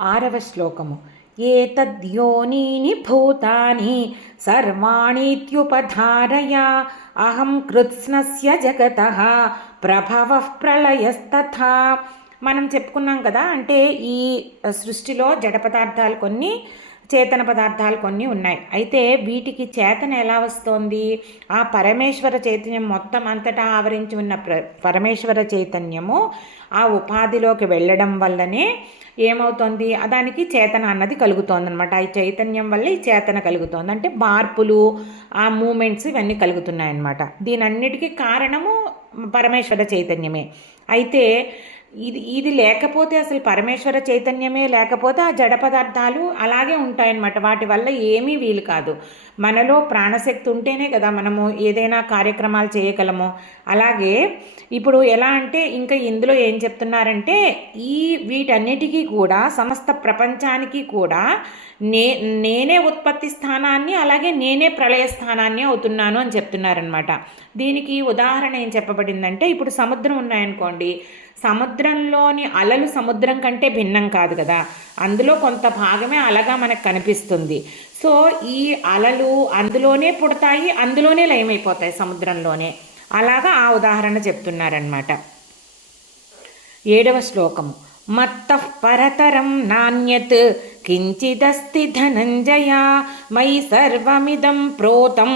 ఆరవ శ్లోకము. ఏతద్యోనీని భూతాని సర్వాణీత్యుపధారయా అహం కృత్స్నస్య జగత ప్రభవ ప్రళయస్తథా. మనం చెప్పుకున్నాం కదా అంటే ఈ సృష్టిలో జడ పదార్థాలు కొన్ని చేతన పదార్థాలు కొన్ని ఉన్నాయి. అయితే వీటికి చేతన ఎలా వస్తోంది? ఆ పరమేశ్వర చైతన్యం మొత్తం అంతటా ఆవరించి ఉన్న ప్ర పరమేశ్వర చైతన్యము ఆ ఉపాధిలోకి వెళ్ళడం వల్లనే ఏమవుతుంది? దానికి చేతన అన్నది కలుగుతోంది అనమాట ఈ చైతన్యం వల్ల ఈ చేతన కలుగుతోంది. అంటే మార్పులు ఆ మూమెంట్స్ ఇవన్నీ కలుగుతున్నాయి అన్నమాట దీనన్నిటికీ కారణము పరమేశ్వర చైతన్యమే. అయితే ఇది ఇది లేకపోతే అసలు పరమేశ్వర చైతన్యమే లేకపోతే ఆ జడ పదార్థాలు అలాగే ఉంటాయన్నమాట. వాటి వల్ల ఏమీ వీలు కాదు. మనలో ప్రాణశక్తి ఉంటేనే కదా మనము ఏదైనా కార్యక్రమాలు చేయగలము. అలాగే ఇప్పుడు ఎలా అంటే ఇంకా ఇందులో ఏం చెప్తున్నారంటే ఈ వీటన్నిటికీ కూడా సమస్త ప్రపంచానికి కూడా నే నేనే ఉత్పత్తి స్థానాన్ని అలాగే నేనే ప్రళయ స్థానాన్ని అవుతున్నాను అని చెప్తున్నారనమాట దీనికి ఉదాహరణ ఏం చెప్పబడిందంటే ఇప్పుడు సముద్రం ఉన్నాయనుకోండి. సముద్రంలోని అలలు సముద్రం కంటే భిన్నం కాదు కదా. అందులో కొంత భాగమే అలగా మనకు కనిపిస్తుంది. సో ఈ అలలు అందులోనే పుడతాయి అందులోనే లయమైపోతాయి సముద్రంలోనే. అలాగా ఆ ఉదాహరణ చెప్తున్నారనమాట ఏడవ శ్లోకము. మత్త పరతరం నాణ్యత్ కించిదస్తి ధనంజయ మై సర్వమిదం ప్రోతం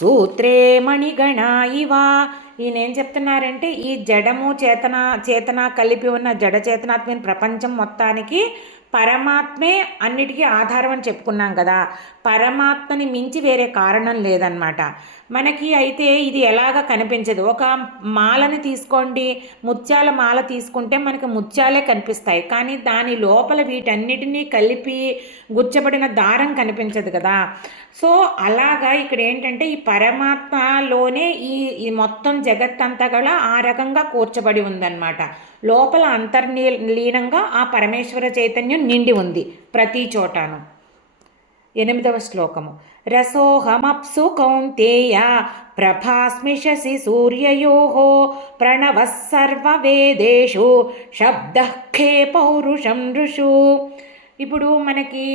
సూత్రే మణిగణ ఇవ ఈయన ఏం చెప్తున్నారంటే ఈ జడము చేతన చేతన కలిపి ఉన్న జడ చేతనాత్మైన ప్రపంచం మొత్తానికి పరమాత్మే అన్నిటికీ ఆధారం అని చెప్పుకున్నాం కదా. పరమాత్మని మించి వేరే కారణం లేదనమాట మనకి అయితే ఇది ఎలాగ కనిపించదు. ఒక మాలని తీసుకోండి ముత్యాల మాల తీసుకుంటే మనకి ముత్యాలే కనిపిస్తాయి. కానీ దాని లోపల వీటన్నిటినీ కలిపి గుచ్చబడిన దారం కనిపించదు కదా. సో అలాగా ఇక్కడ ఏంటంటే ఈ పరమాత్మలోనే ఈ ఈ మొత్తం జగత్తంతా కూడా ఆ రకంగా కూర్చబడి ఉందన్నమాట. లోపల అంతర్లీనంగా ఆ పరమేశ్వర చైతన్యం నిండి ఉంది ప్రతి చోటాను. ఎనిమిదవ శ్లోకము. రసోహమప్సు కౌంతేయ ప్రభాస్మిషసి సూర్యయో ప్రణవ సర్వవేదేషు శబ్ద ఖే పౌరుషం ఋషు. ఇప్పుడు మనకి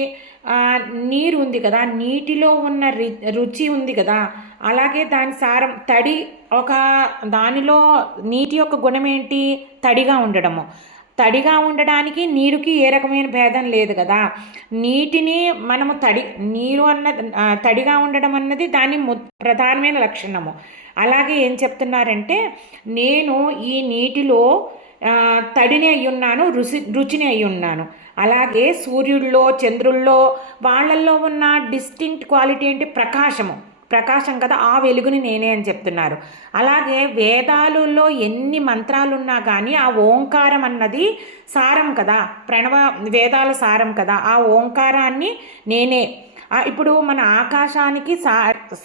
నీరు ఉంది కదా నీటిలో ఉన్న రుచి ఉంది కదా అలాగే దాని సారం తడి ఒక దానిలో నీటి యొక్క గుణం ఏంటి? తడిగా ఉండడము. తడిగా ఉండడానికి నీరుకి ఏ రకమైన భేదం లేదు కదా. నీటిని మనము తడి నీరు అన్న తడిగా ఉండడం అన్నది దాని ప్రధానమైన లక్షణము. అలాగే ఏం చెప్తున్నారంటే నేను ఈ నీటిలో తడిని అయి ఉన్నాను రుచి రుచిని అయి ఉన్నాను అలాగే సూర్యుల్లో చంద్రుల్లో వాళ్ళల్లో ఉన్న డిస్టింక్ట్ క్వాలిటీ అంటే ప్రకాశము. ప్రకాశం కదా ఆ వెలుగుని నేనే అని చెప్తున్నారు. అలాగే వేదాలలో ఎన్ని మంత్రాలున్నా కానీ ఆ ఓంకారం అన్నది సారం కదా ప్రణవ వేదాల సారం కదా ఆ ఓంకారాన్ని నేనే. ఇప్పుడు మన ఆకాశానికి సా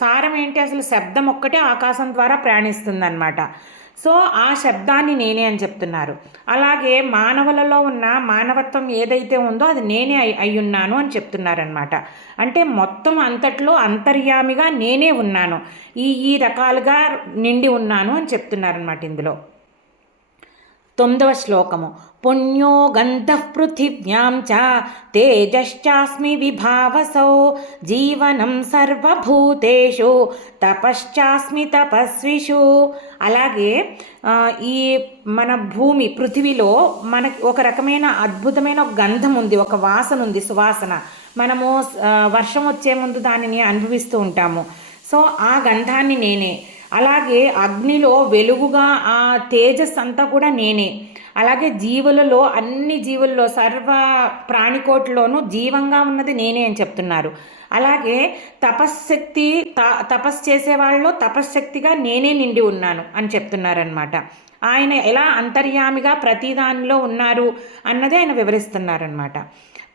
సారం ఏంటి? అసలు శబ్దం ఒక్కటే ఆకాశం ద్వారా ప్రయాణిస్తుందన్నమాట. సో ఆ శబ్దాన్ని నేనే అని చెప్తున్నారు. అలాగే మానవులలో ఉన్న మానవత్వం ఏదైతే ఉందో అది నేనే అయ్యున్నాను అని చెప్తున్నారనమాట అంటే మొత్తం అంతట్లో అంతర్యామిగా నేనే ఉన్నాను. ఈ ఈ రకాలుగా నిండి ఉన్నాను అని చెప్తున్నారనమాట ఇందులో. తొమ్మిదవ శ్లోకము. పుణ్యో గంధ పృథివ్యాం చ తేజశ్చాస్మి విభావసౌ జీవనం సర్వభూతేషు తపశ్చాస్మి తపస్విషు. అలాగే ఈ మన భూమి పృథివిలో మనకి ఒక రకమైన అద్భుతమైన గంధం ఉంది ఒక వాసన ఉంది సువాసన. మనము వర్షం వచ్చే ముందు దానిని అనుభవిస్తూ ఉంటాము. సో ఆ గంధాన్ని నేనే అలాగే అగ్నిలో వెలుగుగా ఆ తేజస్ అంతా కూడా నేనే. అలాగే జీవులలో అన్ని జీవుల్లో సర్వ ప్రాణికోట్లోనూ జీవంగా ఉన్నది నేనే అని చెప్తున్నారు. అలాగే తపశ్శక్తి త తపస్సు చేసే వాళ్ళలో తపశ్శక్తిగా నేనే నిండి ఉన్నాను అని చెప్తున్నారనమాట ఆయన ఎలా అంతర్యామిగా ప్రతిదానిలో ఉన్నారు అన్నదే ఆయన వివరిస్తున్నారనమాట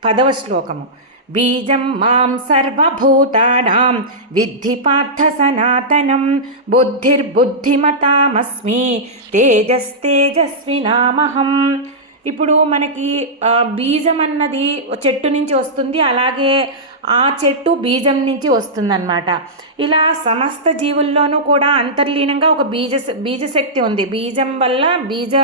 పదవ శ్లోకము. बीजं मां सर्वभूतानां विद्धि पार्थसनातनं बुद्धिर्बुद्धिमतामस्मि तेजस्तेजस्विनामहम्। ఇప్పుడు మనకి బీజం అన్నది చెట్టు నుంచి వస్తుంది. అలాగే ఆ చెట్టు బీజం నుంచి వస్తుందన్నమాట. ఇలా సమస్త జీవుల్లోనూ కూడా అంతర్లీనంగా ఒక బీజ బీజశక్తి ఉంది. బీజం వల్ల బీజ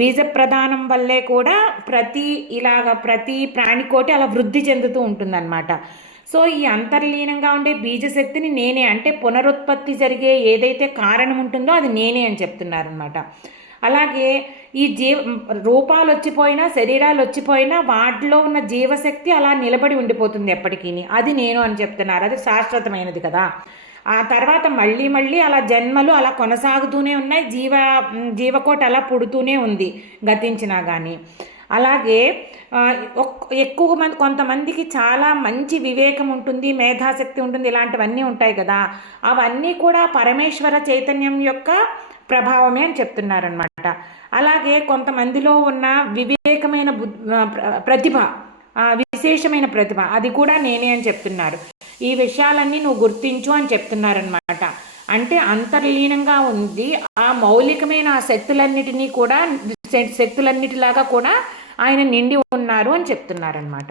బీజ ప్రధానం వల్లే కూడా ప్రతి ఇలాగ ప్రతి ప్రాణికోటి అలా వృద్ధి చెందుతూ ఉంటుందన్నమాట. సో ఈ అంతర్లీనంగా ఉండే బీజశక్తిని నేనే అంటే పునరుత్పత్తి జరిగే ఏదైతే కారణం ఉంటుందో అది నేనే అని చెప్తున్నారనమాట అలాగే ఈ జీవ రూపాలు వచ్చిపోయినా శరీరాలు వచ్చిపోయినా వాటిలో ఉన్న జీవశక్తి అలా నిలబడి ఉండిపోతుంది ఎప్పటికీ అది నేను అని చెప్తున్నారు. అది శాశ్వతమైనది కదా. ఆ తర్వాత మళ్ళీ మళ్ళీ అలా జన్మలు అలా కొనసాగుతూనే ఉన్నాయి. జీవ జీవకోట అలా పుడుతూనే ఉంది గతించినా కానీ అలాగే ఒక్- ఎక్కువ మంది కొంతమందికి చాలా మంచి వివేకం ఉంటుంది మేధాశక్తి ఉంటుంది ఇలాంటివన్నీ ఉంటాయి కదా. అవన్నీ కూడా పరమేశ్వర చైతన్యం యొక్క ప్రభావమే అని చెప్తున్నారనమాట అలాగే కొంతమందిలో ఉన్న వివేకమైన బుద్ ప్రతిభ విశేషమైన ప్రతిభ అది కూడా నేనే అని చెప్తున్నారు. ఈ విషయాలన్నీ నువ్వు గుర్తించు అని చెప్తున్నారనమాట అంటే అంతర్లీనంగా ఉంది ఆ మౌలికమైన ఆ శక్తులన్నిటినీ కూడా శక్తులన్నిటిలాగా కూడా ఆయన నిండి ఉన్నారు అని చెప్తున్నారనమాట